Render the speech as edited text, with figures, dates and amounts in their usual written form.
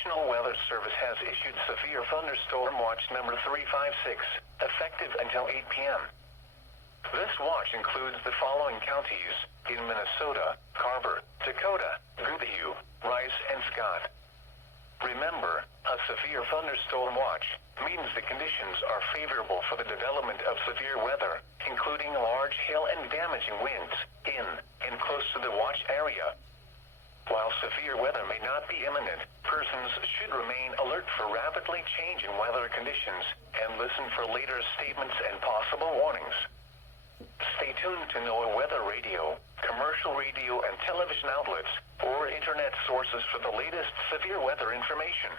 National Weather Service has issued Severe Thunderstorm Watch number 356, effective until 8 p.m. This watch includes the following counties in Minnesota: Carver, Dakota, Goodhue, Rice, and Scott. Remember, a severe thunderstorm watch means the conditions are favorable for the development of severe weather, including large hail and damaging winds in and close to the watch area. While severe weather may not be imminent, persons should remain alert for rapidly changing weather conditions and listen for later statements and possible warnings. Stay tuned to NOAA weather radio, commercial radio and television outlets, or internet sources for the latest severe weather information.